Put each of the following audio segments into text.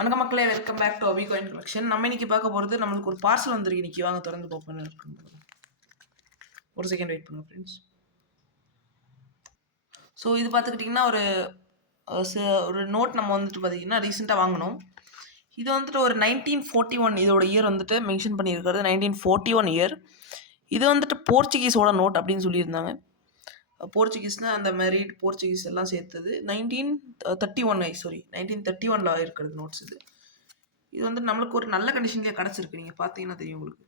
வணக்கம் மக்களே, welcome back to Abhi coin collection. நம்ம இன்னைக்கு பார்க்க போகிறது நம்மளுக்கு ஒரு பார்சல் வந்திருக்கு. இன்னைக்கு வாங்க திறந்து பார்ப்போம். ஒரு செகண்ட் வெயிட் பண்ணுங்க ஃப்ரெண்ட்ஸ். ஸோ இது பார்த்துக்கிட்டிங்கன்னா ஒரு நோட் நம்ம வந்துட்டு பார்த்தீங்கன்னா ரீசெண்டாக வாங்கினோம். இது வந்துட்டு ஒரு 1941 இதோட இயர் வந்துட்டு மென்ஷன் பண்ணியிருக்கிறது 1941 இயர். இது வந்துட்டு போர்ச்சுகீஸோட நோட் அப்படின்னு சொல்லியிருந்தாங்க. போர்ச்சுகீஸ்னால் அந்த மெரிட் போர்ச்சுகீஸ் எல்லாம் சேர்த்தது 1931 இருக்கிறது நோட்ஸ் இது. இது வந்து நம்மளுக்கு ஒரு நல்ல கண்டிஷன்லேயே கிடச்சிருக்கு. நீங்கள் பார்த்தீங்கன்னா தெரியும் உங்களுக்கு.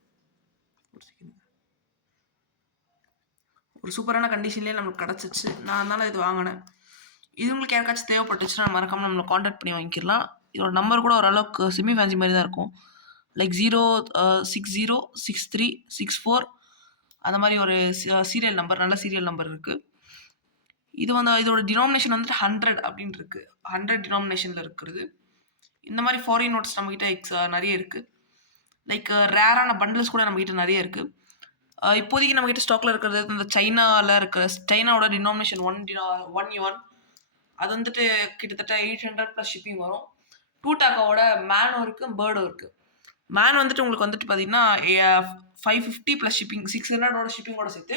ஒரு சூப்பரான கண்டிஷன்லேயே நம்மளுக்கு கிடச்சிச்சு. நான் அதனால் இது வாங்கினேன். இது உங்களுக்கு யாருக்காச்சும் தேவைப்பட்டுச்சுன்னா மறக்காமல் நம்மளை காண்டாக்ட் பண்ணி வாங்கிக்கலாம். இதோட நம்பர் கூட ஓரளவுக்கு செமி ஃபேன்சி மாதிரி தான் இருக்கும். லைக் 0606364 அந்த மாதிரி ஒரு சீரியல் நம்பர், நல்ல சீரியல் நம்பர் இருக்குது. இது வந்து இதோட டினாமினேஷன் வந்துட்டு 100 அப்படின்னு இருக்குது. 100 டினாமினேஷனில் இருக்கிறது. இந்த மாதிரி ஃபாரின் நோட்ஸ் நம்மக்கிட்ட நிறைய இருக்குது. லைக் ரேரான பண்டில்ஸ் கூட நம்மக்கிட்ட நிறைய இருக்குது. இப்போதைக்கு நம்மக்கிட்ட ஸ்டாக்கில் இருக்கிறது இந்த சைனாவோட டினாமினேஷன் 1 yuan. அது வந்துட்டு கிட்டத்தட்ட 800 + ஷிப்பிங் வரும். 2 டாக்காவோட மேனும் இருக்குது, பேர்டும் இருக்குது. மேன் வந்துட்டு உங்களுக்கு வந்துட்டு பார்த்தீங்கன்னா 550 + ஷிப்பிங், 600ஓட ஷிப்பிங்கோட சேர்த்து.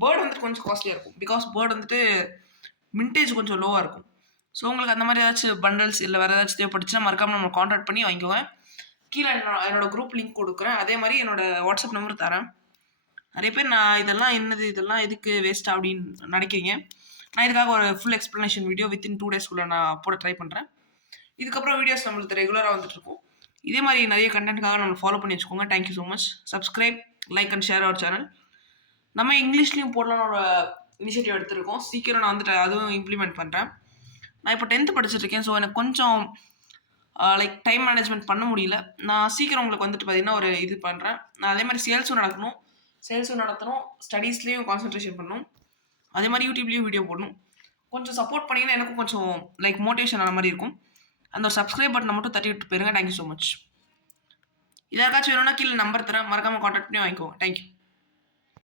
பேர்டு வந்துட்டு கொஞ்சம் காஸ்ட்லியாக இருக்கும். பிகாஸ் பேர்டு வந்துட்டு மின்டேஜ் கொஞ்சம் லோவாக இருக்கும். ஸோ உங்களுக்கு அந்த மாதிரி ஏதாச்சும் பண்டல்ஸ் இல்லை வேறு ஏதாச்சும் தேவைப்பட்டுச்சுன்னா மறக்காமல் நம்ம காண்டாக்ட் பண்ணி வாங்கிக்கோங்க. கீழே என்னோட குரூப் லிங்க் கொடுக்குறேன். அதே மாதிரி என்னோட வாட்ஸ்அப் நம்பர் தரேன். நிறைய பேர் நான் இதெல்லாம் எதுக்கு வேஸ்ட்டாக அப்படின்னு நினைக்கிறீங்க. நான் இதுக்காக ஒரு ஃபுல் எக்ஸ்ப்ளனேஷன் வீடியோ வித்தின் 2 daysக்குள்ளே நான் போட ட்ரை பண்ணுறேன். இதுக்கப்புறம் வீடியோஸ் நம்மளுக்கு ரெகுலராக வந்துட்டுருக்கும். இதே மாதிரி நிறைய கண்டென்ட்காக நம்ம ஃபாலோ பண்ணி வச்சுக்கோங்க. Thank you so much. Subscribe, like and share our channel. நம்ம இங்கிலீஷ்லேயும் போடலான்னு ஒரு இனிஷியேட்டிவ் எடுத்துருக்கோம். சீக்கிரம் நான் வந்துட்டு அதுவும் இம்ப்ளிமெண்ட் பண்ணுறேன். நான் இப்போ 10th படிச்சுட்ருக்கேன். ஸோ எனக்கு கொஞ்சம் லைக் டைம் மேனேஜ்மெண்ட் பண்ண முடியல. நான் சீக்கிரம் உங்களுக்கு வந்துட்டு பார்த்தீங்கன்னா ஒரு இது பண்ணுறேன். நான் அதே மாதிரி சேல்ஸும் நடத்தணும், ஸ்டடீஸ்லேயும் கான்சன்ட்ரேஷன் பண்ணணும். அதே மாதிரி யூடியூப்லேயும் வீடியோ போடணும். கொஞ்சம் சப்போர்ட் பண்ணிங்கன்னா எனக்கும் கொஞ்சம் லைக் மோட்டிவேஷன் ஆன மாதிரி இருக்கும். அந்த ஒரு சப்ஸ்கிரைப் பட்டனை மட்டும் தட்டி விட்டு போயிருங்க. Thank you so much. இது யாருக்காச்சும் வேணும்னா கீழே நம்பர் தரேன், மறக்காமல் காண்டாக்ட் பண்ணி வாங்கிக்கோங்க. தேங்க்யூ.